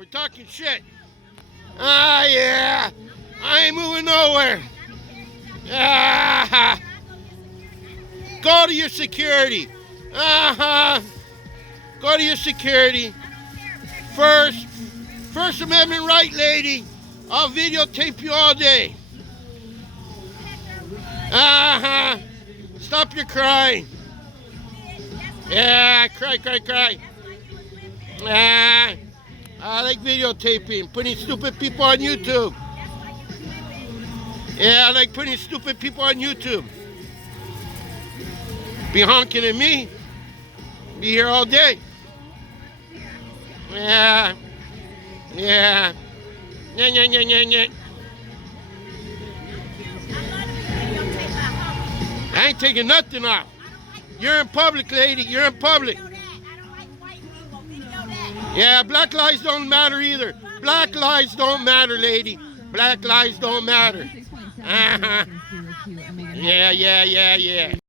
for talking shit. Ah, yeah. I ain't moving nowhere. Ah, go to your security. Go to your security. First Amendment right, lady. I'll videotape you all day. Stop your crying. Yeah, cry. I like videotaping, putting stupid people on YouTube. Yeah, I like putting stupid people on YouTube. Be honking at me. Be here all day. Yeah. Yeah. I ain't taking nothing off. You're in public, lady. You're in public. Yeah, black lives don't matter either. Black lives don't matter, lady. Black lives don't matter. Yeah.